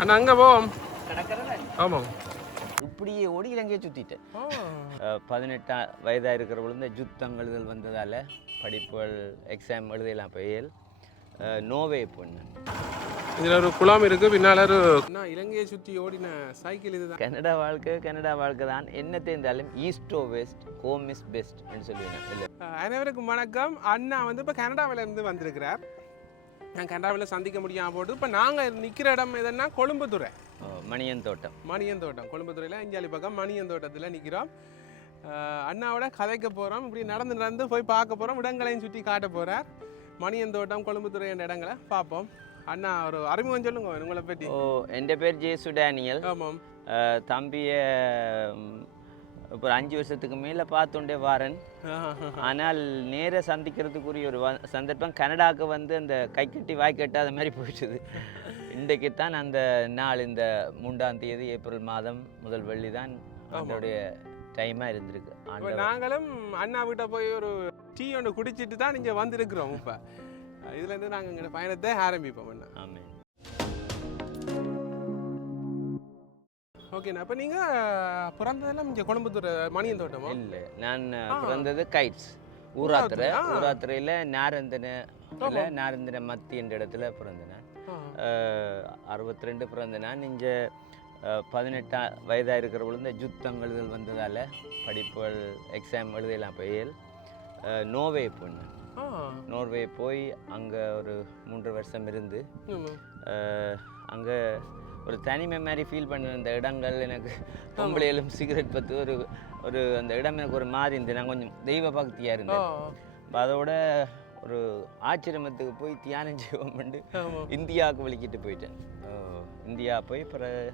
அண்ணா அங்கே போவோம். ஆமாம், இப்படியே ஓடி இலங்கையை சுற்றிட்டேன். 18 வயதாக இருக்கிற பொழுது யுத்தங்கள் வந்ததால் படிப்புகள் எக்ஸாம் எழுதலாம் பெயல் நோவே போனேன். இதில் ஒரு குளம் இருக்குது, பின்னால் ஒரு இலங்கையை சுற்றி ஓடின சைக்கிள் இதுதான். கனடா வாழ்க்கை தான். என்ன தெரிந்தாலும் east or west, home is best என்று சொல்லுவேன். இல்லை, அனைவருக்கும் வணக்கம். அண்ணா வந்து இப்போ கனடாவிலேருந்து வந்திருக்கிறார். நான் கனடாவில் சந்திக்க முடியாமல் போட்டு இப்போ நாங்கள் நிற்கிற இடம் எதுன்னா கொழும்புத்துறை மணியந்தோட்டம் கொழும்புத்துறையில் இஞ்சாலி பக்கம் மணியந்தோட்டத்தில் நிற்கிறோம். அண்ணாவோட கதைக்க போகிறோம். இப்படி நடந்து போய் பார்க்க போகிறோம். இடங்களையும் சுற்றி காட்ட போகிறார். மணியந்தோட்டம் கொழும்புத்துறை என்ற இடங்களை பார்ப்போம். அண்ணா ஒரு அறிமுகம் சொல்லுங்க உங்களை பற்றி. என் பேர் ஜேசு டேனியல். ஆமாம், தம்பியை இப்போ 5 வருஷத்துக்கு மேலே பார்த்துட்டே வாரன். ஆனால் நேர சந்திக்கிறதுக்குரிய ஒரு சந்தர்ப்பம் கனடாவுக்கு வந்து அந்த கை கட்டி வாய் கட்டாத மாதிரி போயிடுது. இன்றைக்கு தான் அந்த நாள், இந்த 3ஆம் தேதி ஏப்ரல் மாதம் முதல் வெள்ளி தான் அதனுடைய டைமாக இருந்திருக்கு. நாங்களும் அண்ணா வீட்டை போய் ஒரு டீ ஒன்று குடிச்சிட்டு தான் இங்கே வந்திருக்கிறோம். இப்போ இதுலேருந்து நாங்கள் எங்கள் பயணத்தை ஆரம்பிப்போம். அண்ணா, ஆமாம். ஓகேண்ணா, அப்போ நீங்கள் பிறந்ததெல்லாம் இங்கே கொழும்புத்துறை மணியந்தோட்டமா? இல்லை, நான் பிறந்தது கைட்ஸ் ஊராத்துறையில் நாரந்தன மத்தி என்ற இடத்துல பிறந்தேன். 62 பிறந்தேன். நான் இங்கே 18 வயதாக இருக்கிற பொழுது யுத்தங்கள் வந்ததால் படிப்புகள் எக்ஸாம் எழுதலாம் பெயல் நோவே போனேன். நோர்வே போய் அங்கே ஒரு 3 வருஷம் இருந்து அங்கே ஒரு தனிமை மாதிரி ஃபீல் பண்ண அந்த இடங்கள் எனக்கு பொம்பளையிலும் சிகரெட் பற்றி ஒரு அந்த இடம் எனக்கு ஒரு மாதிரி இருந்தது. நான் கொஞ்சம் தெய்வ பக்தியாக இருந்தேன். அதோட ஒரு ஆச்சிரமத்துக்கு போய் தியானம் செய்வோம்னு இந்தியாவுக்கு வலிக்கிட்டு போயிட்டேன். இந்தியா போய் பிறகு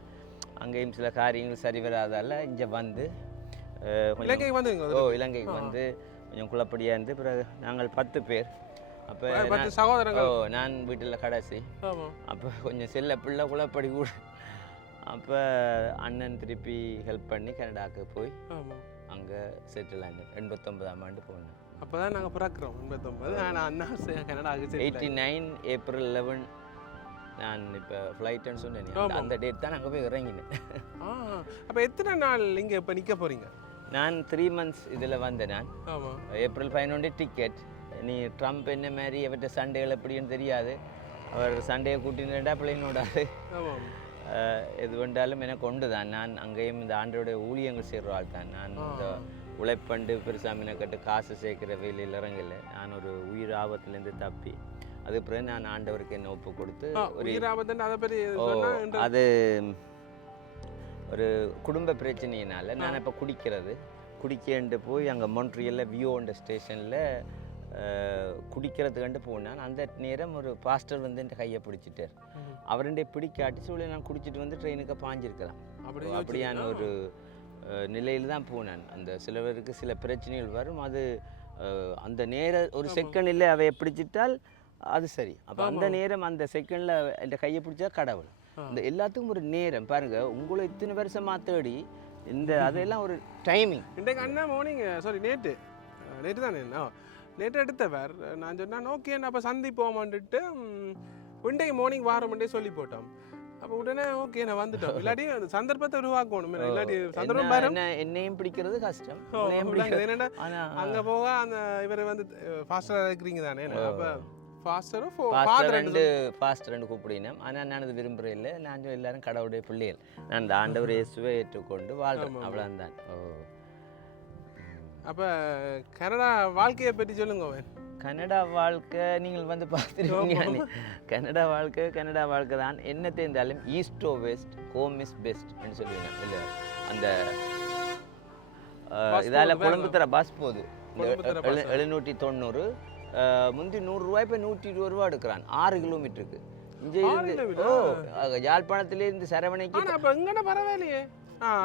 அங்கேயும் சில காரியங்கள் சரி வராதால இங்கே வந்து இலங்கைக்கு வந்து கொஞ்சம் குழப்படியாக இருந்து பிறகு நாங்கள் 10 பேர். அப்போ சகோதரர்கள், நான் வீட்டில் கடைசி. அப்போ கொஞ்சம் செல்ல பிள்ளை குழப்படி கூட. அப்போ அண்ணன் திருப்பி ஹெல்ப் பண்ணி கனடாவுக்கு போய் அங்கே செட்டில் ஆகிட்டேன். 89ஆம் ஆண்டு போனேன். அப்போ தான் நாங்கள் பிறக்கிறோம். 89 ஆனால் அண்ணா கனடாவுக்கு 89 ஏப்ரல் 11 நான் இப்போ ஃப்ளைட்டுன்னு சொன்னேன். அந்த டேட் தான் அங்கே போய் இறங்கினேன். அப்போ எத்தனை நாள் இங்கே இப்போ நிற்க போகிறீங்க? நான் 3 months இதில் வந்தேன். நான் ஏப்ரல் 11 டிக்கெட். நீ ட்ரம்ப் என்ன மாதிரி அவர்கிட்ட சண்டைகள் எப்படின்னு தெரியாது. அவர் சண்டையை கூட்டினா பிள்ளைங்களோடாது எது வேண்டாலும் எனக்கு கொண்டு தான். நான் அங்கேயும் இந்த ஆண்டோடைய ஊழியங்கள் செய்கிற ஆள் தான். நான் இந்த உழைப்பண்டு பெருசாமினை கட்டு காசு சேர்க்குற வேலையில் இறங்கலை. நான் ஒரு உயிர் ஆபத்துலேருந்து தப்பி அது பிறகு நான் ஆண்டவருக்கு என்ன ஒப்பு கொடுத்து அது ஒரு குடும்ப பிரச்சனையினால் நான் இப்போ குடிக்கேண்டு போய் அங்கே மொன்ட்ரியலில் வியோன்ற ஸ்டேஷனில் குடிக்கிறதுக்கண்டு போனான். அந்த நேரம் ஒரு பாஸ்டர் வந்து என் கையை பிடிச்சிட்டார். அவருடைய பிடிக்காட்டி சொல்லி நான் குடிச்சிட்டு வந்து ட்ரெயினுக்கு பாஞ்சிருக்கலாம். அப்படியான ஒரு நிலையில் தான் போனான். அந்த சிலவருக்கு சில பிரச்சனைகள் வரும். அது அந்த நேரம் ஒரு செகண்டில் அவையை பிடிச்சிட்டால் அது சரி. அப்போ அந்த நேரம் அந்த செகண்டில் என் கையை பிடிச்சா கடவுள். இந்த எல்லாத்துக்கும் ஒரு நேரம் பாருங்கள். உங்களை இத்தனை வருஷமாக தேடி இந்த அதெல்லாம் ஒரு டைமிங். இன்றைக்கு அண்ணா மார்னிங் நேற்று தானே நேற்று எடுத்தவர். நான் சொன்னேன் ஓகே நான் அப்போ சந்திப்போமான்ட்டு இன்றைக்கு மார்னிங் வாரம்ண்டே சொல்லி போட்டோம். அப்போ உடனே ஓகே நான் வந்துட்டோம். இல்லாட்டி அந்த சந்தர்ப்பத்தை உருவாக்கணும். இல்லாட்டி சந்தர்ப்பம் என்னையும் பிடிக்கிறது கஷ்டம். என்னென்னா அங்கே போக அந்த இவர் வந்து ஃபாஸ்டராக இருக்கிறீங்க தானே. அப்போ ஃபாஸ்டர் கூப்பிடினேன். ஆனால் நான் அது விரும்புகிறேன் இல்லை. நான் எல்லாரும் கடவுளுடைய பிள்ளைகள். நான் அந்த ஆண்டவர் இயேசுவை ஏற்றுக்கொண்டு வாழ்கிறேன். அவ்வளோதான். அப்போ கனடா வாழ்க்கையை பற்றி சொல்லுங்க. கனடா வாழ்க்கை நீங்கள் வந்து பார்த்துருக்கீங்க. கனடா வாழ்க்கை தான். என்ன தெரிந்தாலும் east or west, home is best என்று சொல்லுவேன். இல்லை, அந்த இதால் கொழும்புத்துறை பஸ் போகுது 790. முந்தி 100 ரூபாய் இப்போ 120 ரூபா எடுக்கிறான் 6 கிலோமீட்டருக்கு. இங்கே இருந்து யாழ்ப்பாணத்திலேருந்து சரவணைக்கு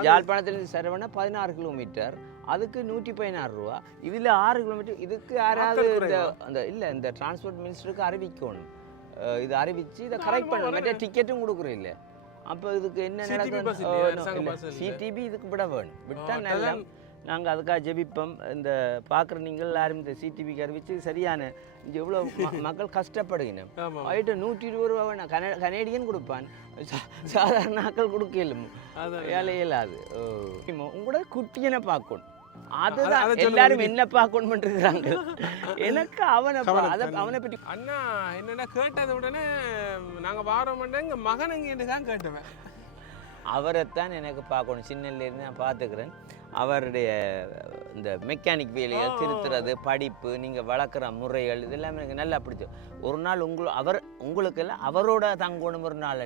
யாழ்ப்பாணத்திலேருந்து சரவணை 16 கிலோமீட்டர். அதுக்கு 116 ரூபா. இதில் 6 கிலோமீட்டர். இதுக்கு யாராவது இந்த டிரான்ஸ்போர்ட் மினிஸ்டருக்கு அறிவிக்கணும். இது அறிவித்து இதை கரெக்ட் பண்ணணும். மற்ற டிக்கெட்டும் கொடுக்குறோம் இல்லை. அப்போ இதுக்கு என்ன நடக்கும்? சிடிபி இதுக்கு விட வேணும். விட்டால் நல்லா நாங்கள் அதுக்காக ஜெபிப்போம். இந்த பார்க்குற நீங்கள் எல்லாரும் இந்த சிடிவிக்கு அறிவிச்சு சரியான இங்கே எவ்வளோ மக்கள் கஷ்டப்படுகினோம். ஆயிட்டு 120 ரூபா வேணாம் கனேடியன் கொடுப்பான், சாதாரண ஆக்கள் கொடுக்கலும் வேலை இயலாது. உங்களோட குட்டியனை பார்க்கணும், அதுதான் எல்லாரும் என்ன பார்க்கணும் பண்ணிருக்கிறாங்க. எனக்கு அவனை பற்றி அண்ணா என்னென்ன கேட்டதை உடனே நாங்கள் வாரோம் எங்கள் மகன் எங்கே தான் கேட்டுவேன். அவரைத்தான் எனக்கு பார்க்கணும். சின்னலேருந்து நான் பார்த்துக்கிறேன். அவருடைய இந்த மெக்கானிக் வேலையை திருத்துறது, படிப்பு, நீங்கள் வளர்க்குற முறைகள் இதெல்லாம் எனக்கு நல்லா பிடிச்சது. ஒரு நாள் உங்களுக்கெல்லாம் அவரோட தங்கணும் ஒரு நாள்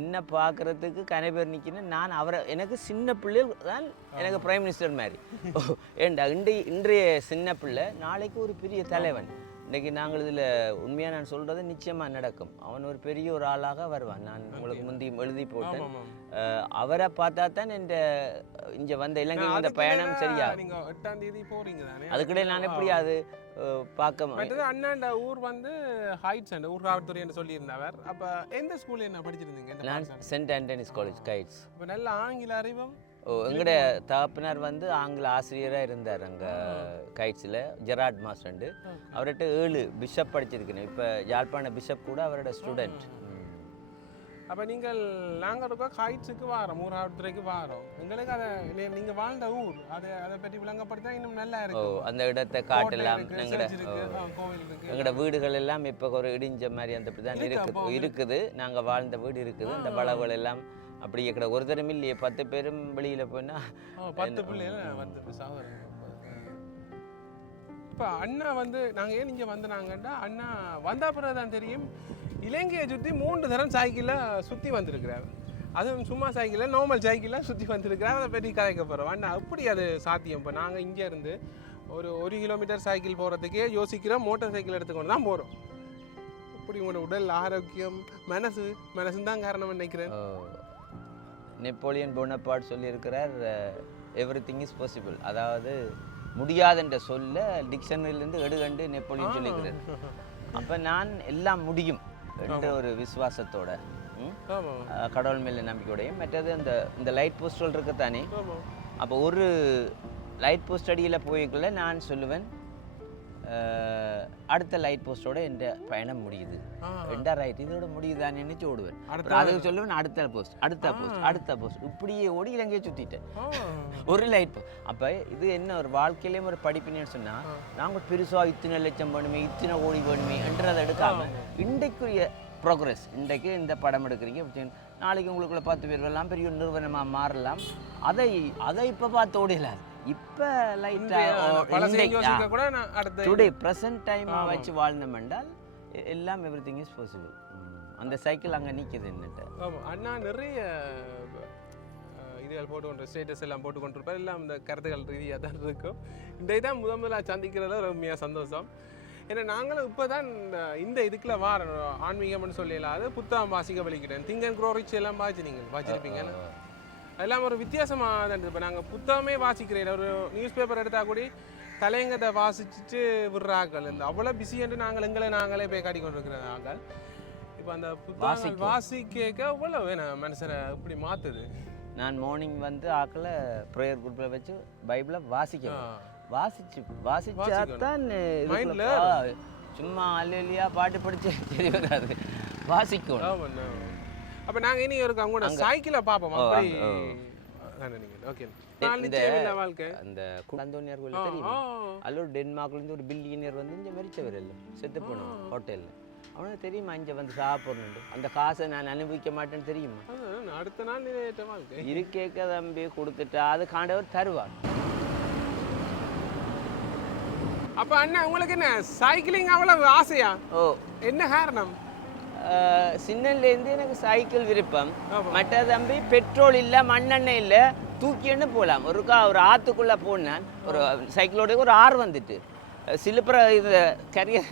என்ன பார்க்குறதுக்கு கனபேர் நிற்கணும். நான் அவரை எனக்கு சின்ன பிள்ளைகள் தான் எனக்கு பிரைம் மினிஸ்டர் மாதிரி. ஏண்டா இன்றைய சின்ன பிள்ளை நாளைக்கு ஒரு பெரிய தலைவன். இன்றைக்கி நாங்கள் இதில் உண்மையாக நான் சொல்கிறது நிச்சயமாக நடக்கும். அவன் ஒரு பெரிய ஒரு ஆளாக வருவான். நான் உங்களுக்கு முந்தி எழுதி போட்டேன். அவரை பார்த்தா தான் இங்கே வந்த இலங்கை வந்த பயணம் சரியா. நீங்கள் 8ஆம் தேதி போகிறீங்க தானே, அதுக்கிடையே நான் எப்படி அது பார்க்க அண்ணாண்ட ஊர் வந்து ஹைட்ஸ் அண்ட் ஊர் காவல்துறை என்று சொல்லியிருந்தவர். அப்போ எந்த ஸ்கூலில் என்ன படிச்சிருந்தீங்க? நான் சென்ட் ஆண்டனிஸ் காலேஜ் கைட்ஸ். இப்போ நல்ல ஆங்கில அறிவும். எங்களுடைய தகப்பினார் வந்து ஆங்கில ஆசிரியராக இருந்தார் அங்கே கைட்ஸில், ஜெராட் மாஸ்டர். அவர்கிட்ட 7 பிஷப் படிச்சிருக்கேன். இப்போ யாழ்ப்பாண பிஷப் கூட அவரோட ஸ்டூடெண்ட். அப்போ நாங்கள் இருக்கோம் கைட்ஸுக்கு வாரோம், ஊராவத்துறைக்கு வாரோம். எங்களுக்கு அதை நீங்கள் வாழ்ந்த ஊர் அதை பற்றி விளங்கப்படுத்தா இன்னும் நல்லா இருக்கும். அந்த இடத்தை காட்டலாம். எங்களோட வீடுகள் எல்லாம் இப்போ ஒரு இடிஞ்ச மாதிரி அந்த தான் இருக்குது. நாங்கள் வாழ்ந்த வீடு இருக்குது. அந்த வளவுகள் எல்லாம் அப்படி இருக்கிற ஒரு தரம் இல்லையே. 10 பேரும் வெளியில் போனால் 10 பிள்ளைகள் வந்து சாகுறாங்க. இப்போ அண்ணா வந்து நாங்கள் ஏன் இங்கே வந்தாங்கன்னா, அண்ணா வந்த பிறகு தான் தெரியும் இலங்கையை சுற்றி 3 தரம் சைக்கிளில் சுற்றி வந்திருக்கிறார். அதுவும் சும்மா சைக்கிளில் நார்மல் சைக்கிளில் சுற்றி வந்திருக்கிறார். அதை பற்றி கதைக்க போகிறோம். அண்ணா எப்படி அது சாத்தியம்? இப்போ நாங்கள் இங்கே இருந்து ஒரு 1 கிலோமீட்டர் சைக்கிள் போகிறதுக்கே யோசிக்கிறோம், மோட்டார் சைக்கிள் எடுத்துக்கொண்டு தான் போகிறோம். இப்படி உங்களோட உடல் ஆரோக்கியம் மனசு தான் காரணம் நினைக்கிறேன். நெப்போலியன் போனபார்ட் சொல்லியிருக்கிறார், எவ்ரிதிங் இஸ் பாசிபிள். அதாவது முடியாதுன்ற சொல்ல டிக்ஷனரியிலேருந்து எடுகண்டு நெப்போலியன் சொல்லியிருக்கிறார். அப்போ நான் எல்லாம் முடியும் என்ற ஒரு விசுவாசத்தோட, கடவுள் மேலே நம்பிக்கையோடையும். மற்றது இந்த லைட் போஸ்ட்கள் இருக்குத்தானே, அப்போ ஒரு லைட் போஸ்ட் அடியில் போய்க்குள்ள நான் சொல்லுவேன், அடுத்த லைட் போஸ்டோட என் பயணம் முடியுது. ரெண்டா ரைட் இதோட முடியுதான்னு நினைச்சு ஓடுவேன். அதுக்கு சொல்லுவேன் அடுத்த போஸ்ட் இப்படியே ஓடி இலங்கையை சுற்றிட்டேன் ஒரு லைட் போஸ்ட். அப்போ இது என்ன ஒரு வாழ்க்கையிலேயும் ஒரு படிப்புன்னு சொன்னால், நாங்கள் பெருசாக இத்தனை லட்சம் வேணுமே, இத்தனை கோடி வேணுமே என்றதை எடுக்காமல் இன்றைக்குரிய ப்ரோக்ரஸ், இன்றைக்கு இந்த படம் எடுக்கிறீங்க, நாளைக்கு உங்களுக்குள்ள 10 பேர் வரலாம், பெரிய நிறுவனமாக மாறலாம். அதை இப்போ பார்த்து ஓடிடலாம். இப்போ டுடே ப்ரெசன்ட் டைமாக வச்சு வாழ்ந்தோம் என்றால் எல்லாம் எவ்ரிதிங் இஸ் பாசிபிள். அந்த சைக்கிள் அங்கே நிற்கிது என்னட்டு. அண்ணா நிறைய இதுகள் போட்டுக்கொண்டு ஸ்டேட்டஸ் எல்லாம் போட்டுக்கொண்டிருப்பார். எல்லாம் இந்த கருத்துக்கள் ரீதியாக தான் இருக்கும். இன்றைய தான் முதலாக சந்திக்கிறத ரொம்ப சந்தோஷம். ஏன்னா நாங்களும் இப்போ தான் இந்த இதுக்குள்ள வாரோம். ஆன்மீகம்னு சொல்லலாம். அது புத்தகம் வாசிக்க வலிக்கிட்டேன். திங்கன் குரோரிச் எல்லாம் வாசிச்சிருப்பீங்கன்னு அதெல்லாம் ஒரு வித்தியாசமாக தான் இருக்குது. இப்போ நாங்கள் புத்தகமே வாசிக்கிறேன். ஒரு நியூஸ் பேப்பர் எடுத்தால் கூட தலையங்கத்தை வாசிச்சுட்டு விடுறாக்கள். இந்த அவ்வளோ பிஸின்ட்டு நாங்களே போய் காட்டிக்கொண்டு இருக்கிற நாங்கள். இப்போ அந்த புத்தகம் வாசிக்க அவ்வளோ வேணும் மனுஷனை இப்படி மாற்றுது. நான் மார்னிங் வந்து ஆக்களை ப்ரேயர் குரூப்பில் வச்சு பைபிளை வாசிச்சாதான் சும்மா அல்லையா பாட்டு படிச்சு சரி வராது, வாசிக்கணும். அப்ப நாங்க இனி ஒரு அவங்க சைக்கிளை பாப்போம். அப்படி ஓகே. அந்த குடந்தோனியார் கோயில் தெரியுமா? அல்ல டென்மார்க்ல இருந்து ஒரு பில்லியனியர் வந்து இங்க மரிச்சவர் இல்லை, செத்து போனோம் ஹோட்டல்ல. அவனுக்கு தெரியுமா இங்க வந்து சாப்பிடணும், அந்த காசை நான் அனுபவிக்க மாட்டேன்னு தெரியுமா? அடுத்த நாள் இருக்கேக்க தம்பி கொடுத்துட்டா அது காண்டவர் தருவார். அப்ப அண்ணா உங்களுக்கு என்ன சைக்கிளிங் அவ்வளவு ஆசையா? என்ன காரணம்? சின்னலேருந்து எனக்கு சைக்கிள் விருப்பம். மற்ற தம்பி பெட்ரோல் இல்லை, மண்ணெண்ணெய் இல்லை, தூக்கின்னு போகலாம். ஒரு ஆற்றுக்குள்ளே போனான் ஒரு சைக்கிளோட ஒரு ஆறு வந்துட்டு சிலுப்புற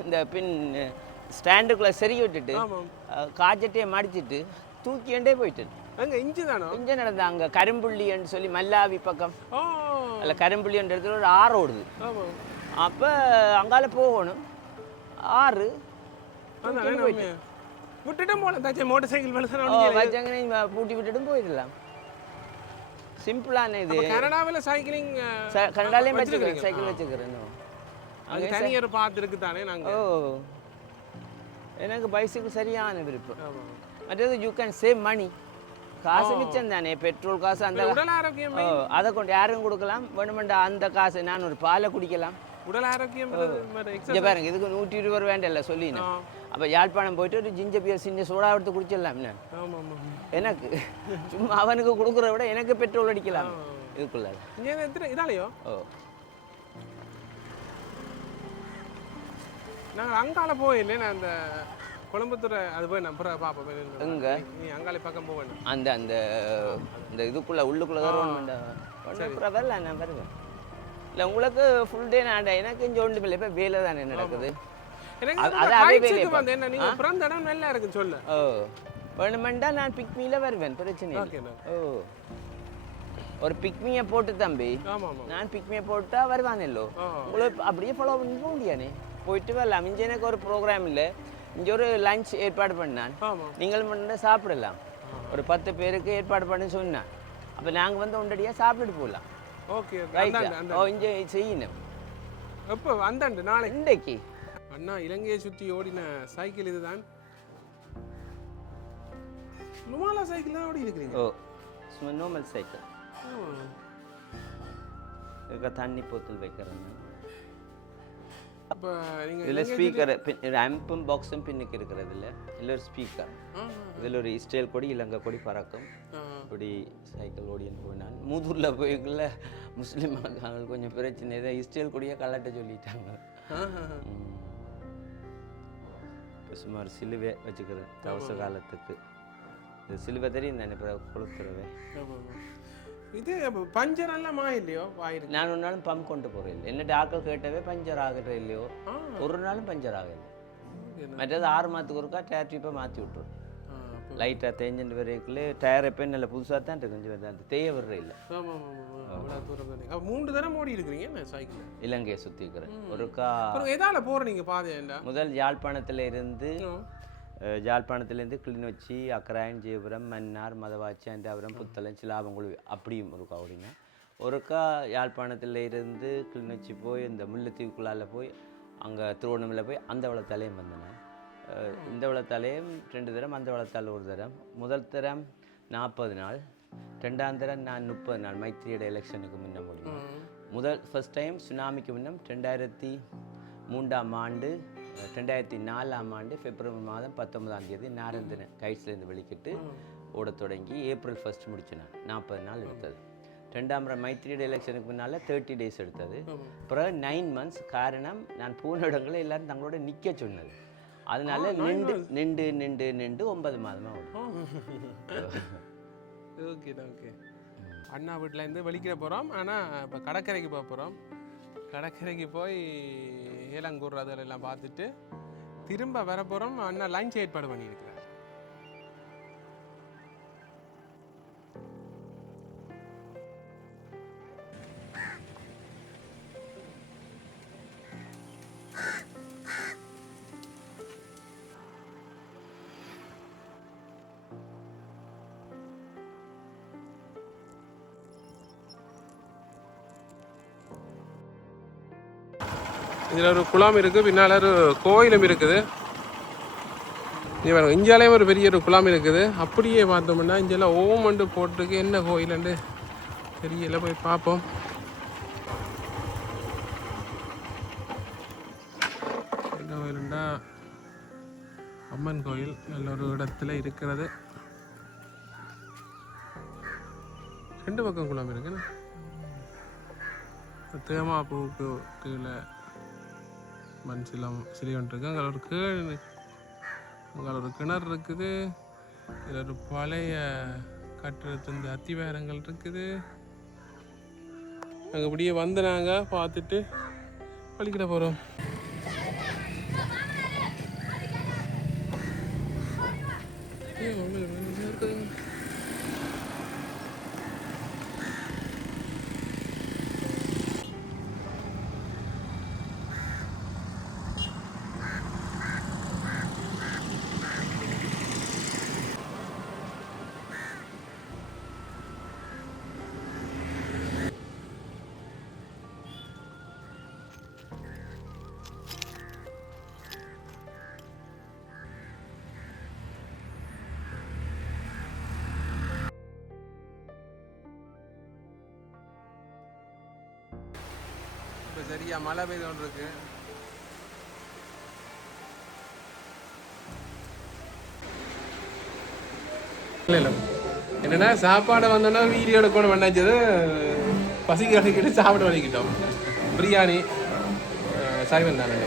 இந்த பின் ஸ்டாண்டுக்குள்ளே சரி விட்டுட்டு காஜட்டையை மடிச்சிட்டு தூக்கிண்டே போயிட்டு இங்கே நடந்தேன். அங்கே கரும்புள்ளின்னு சொல்லி மல்லாவி பக்கம் அல்ல கரும்புள்ளின்ற இடத்துல ஒரு ஆறு ஓடுது. அப்போ அங்கால போகணும் ஆறு விட்டுட்டும் போகலாம். மோட்டர் சைக்கிள் வச்சாங்க பூட்டி விட்டுட்டும் போயிடலாம். சிம்பிளான இது. கனடாவில் சைக்கிளிங் கனடாலையும் வச்சுக்கிறேன், சைக்கிள் வச்சுக்கிறேன். அது தனியார் பார்த்துருக்கு தானே நாங்கள். ஓ, எனக்கு பைசைக்கிள் சரியான விருப்பம். மற்றது யூ கேன் சேவ் மணி, காசு மிச்சம் தானே, பெட்ரோல் காசு. அந்த உடல் ஆரோக்கியம் அதை கொண்டு யாரும் கொடுக்கலாம், வேணுமெண்டா அந்த காசு நான் ஒரு பாலை குடிக்கலாம். உடல் ஆரோக்கியம் பாருங்க, இதுக்கு 120 வேண்டல்ல சொல்லினா. அப்போ யாழ்ப்பாணம் போயிட்டு ஒரு ஜிஞ்சர் பியர் சின்ன சோடா எடுத்து குடிச்சிடலாம். எனக்கு சும்மா அவனுக்கு கொடுக்குறத விட எனக்கு பெட்ரோல் அடிக்கலாம் இதுக்குள்ள. இதாலையோ நாங்கள் அங்கால போயில்லை, நான் அந்த கொழம்புத்துறை அது போய் நம்புற பார்ப்போம். எங்க நீ அங்காலே பக்கம் போவேன். அந்த அந்த இந்த இதுக்குள்ள உள்ளுக்குள்ள வரல நான் வருவேன். இல்லை உங்களுக்கு ஃபுல் டே நான் எனக்கு இங்கே ஒன்றும் இல்லை, இப்போ வேலை தானே நடக்குது. நல்லா இருக்கு சொல்ல. ஓ, வேணுமெண்டா நான் பிக்மியில வருவேன், பிரச்சனை இல்லை. ஓ, ஒரு பிக்மியை போட்டு தம்பி, நான் பிக்மியை போட்டா வருவானல்லோ, உங்களுக்கு அப்படியே ஃபாலோ பண்ணி போக முடியானே, போயிட்டு வரலாம். இங்கே எனக்கு ஒரு ப்ரோக்ராம் இல்லை, இங்கே ஒரு லஞ்ச் ஏற்பாடு பண்ணான், நீங்கள் மட்டும் சாப்பிடலாம். ஒரு 10 பேருக்கு ஏற்பாடு பண்ணி சொன்னான். அப்போ நாங்கள் வந்து ஒன்றடியாக சாப்பிட்டுட்டு போகலாம். ஓகே, ஓ, இங்கே செய்யணும். எப்போ வந்தாண்டு நாளை இன்றைக்கு அண்ணா இலங்கையை சுற்றி ஓடின சைக்கிள் இதுதான். நுமாலா சைக்கிள் தான் ஓடி இருக்கிறீங்க? ஓ, சும்மா நார்மல் சைக்கிள். இதுக்கு தண்ணி போத்தல் வைக்கிறேன். அப்போ நீங்கள் இதில் ஸ்பீக்கர், ஆம்பும் பாக்ஸும் பின்னுக்கு இருக்கிறது இல்லை, இல்லை ஒரு ஸ்பீக்கர். இதில் ஒரு இஸ்ரேல் கொடி, இலங்கை கொடி பறக்கும். இப்படி சைக்கிள் ஓடின்னு போனான். மூதூரில் போய்க்குள்ள முஸ்லீம் மக்கள் கொஞ்சம் பிரச்சனை தான், இஸ்ரேல் கொடியை கலட்ட சொல்லிட்டாங்க. இப்போ சுமார் சிலுவை வச்சுக்கிறேன் தவச காலத்துக்கு. இந்த சிலுவை தெரியும் தானே, இப்போ கொளுத்துறவே. இது பஞ்சர் எல்லாம் இல்லையோ வாயிருக்கு. நான் ஒரு நாளும் பம்ப் கொண்டு போகிறேன் இல்லை, என்ன டாக்டர் கேட்டவே பஞ்சர் ஆகுற இல்லையோ, ஒரு நாளும் பஞ்சர் ஆகலை. மற்றது 6 மாதத்துக்கு ஒருக்கா டயர் டியூப்பை மாற்றி விட்டுரும். லைட்டாக தேஞ்சிட்டு வரைக்குள்ளே டயர் எப்போ நல்ல புதுசாக தான் இருக்கு, கொஞ்சம் அந்த தேய வர்ற இல்லை. 3 தடவை ஓடி இருக்கிறீங்க சைக்கிள்? இலங்கையை சுற்றி இருக்கிறேன். ஒருக்கா எதால போகிறீங்க பாதையா? முதல் யாழ்ப்பாணத்திலேருந்து கிளிநொச்சி, அக்கராயன், ஜெயபுரம், மன்னார், மதவாச்சி, அண்டாபுரம், புத்தளம், சிலாபங்குழு அப்படியும் ஒருக்கா ஓடிங்க. ஒருக்கா யாழ்ப்பாணத்திலேருந்து கிளிநொச்சி போய் இந்த முல்லைத்தீவுக்குள்ளால் போய் அங்கே திருவண்ணாமலை போய் அந்த வளத்தாலையும் வந்தேன். இந்த வளத்தாலையும் 2 தரம், அந்த வளத்தால் 1 தரம். முதல் தரம் 40 நாள், 2ஆம் தரம் நான் 30 நாள் மைத்திரியோட எலெக்ஷனுக்கு முன்ன முடியும். ஃபர்ஸ்ட் டைம் சுனாமிக்கு முன்னம் 2003ஆம் ஆண்டு, 2004ஆம் ஆண்டு பிப்ரவரி மாதம் 19ஆம் தேதி நாரந்தன கைட்ஸ்லேருந்து வெளிக்கிட்டு ஓட தொடங்கி ஏப்ரல் 1 முடிச்சேன். 40 நாள் எடுத்தது. 2ஆம் முறை மைத்திரியோட எலெக்ஷனுக்கு முன்னால் 30 days எடுத்தது. அப்புறம் 9 months. காரணம் நான் போன இடங்களில் எல்லாரும் தங்களோட நிற்க சொன்னது. அதனால நின்று 9 மாதமாக ஓடும். Okay okay. அண்ணா வீட்டிலேருந்து வெளிக்கிற போகிறோம். ஆனால் இப்போ கடற்கரைக்கு போக போகிறோம். கடற்கரைக்கு போய் ஏலங்கூர் அதெல்லாம் பார்த்துட்டு திரும்ப வர போகிறோம். அண்ணா லஞ்ச் ஏற்பாடு பண்ணியிருக்கிறார். இதில் ஒரு குளம் இருக்குது, பின்னால் ஒரு கோயிலும் இருக்குது. இந்தியாலேயும் ஒரு பெரிய ஒரு குளம் இருக்குது. அப்படியே பார்த்தோம்னா இங்கெல்லாம் ஓமண்டு போட்டிருக்கு. என்ன கோயிலுண்டு தெரியல, போய் பார்ப்போம். என்ன கோயிலுண்டா? அம்மன் கோயில் நல்ல ஒரு இடத்துல இருக்கிறது. 2 பக்கம் குளம் இருக்குன்னு. தேமா பூக்கு கீழே மண் சிலை ஒன்று இருக்குது. அங்கே ஒரு கிணறு இருக்குது. இதில் ஒரு பழைய கட்டுறது இந்த அத்திவாரங்கள் இருக்குது. அங்கே அப்படியே வந்து நாங்கள் பார்த்துட்டு வலிக்கிட போகிறோம். இப்போ சரியா மழை பெய்து கொண்டு இருக்கு. என்னன்னா சாப்பாடை வந்தோன்னா வீடியோ எடுக்கணும் பண்ணாச்சது பசிக்கு வலிக்கிட்டு சாப்பிட வலிக்கிட்டோம். பிரியாணி சைவம் தானே.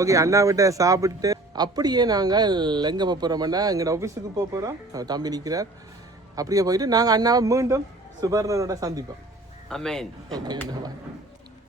ஓகே, அண்ணா விட்ட சாப்பிட்டு அப்படியே நாங்கள் எங்கே போக போகிறோம்னா எங்களோட ஆஃபீஸுக்கு போக போகிறோம். தம்பி நிற்கிறார். அப்படியே போயிட்டு நாங்கள் அண்ணாவை மீண்டும் சுபர்ணனோட சந்திப்போம். அமேன். ஓகே, பாய்.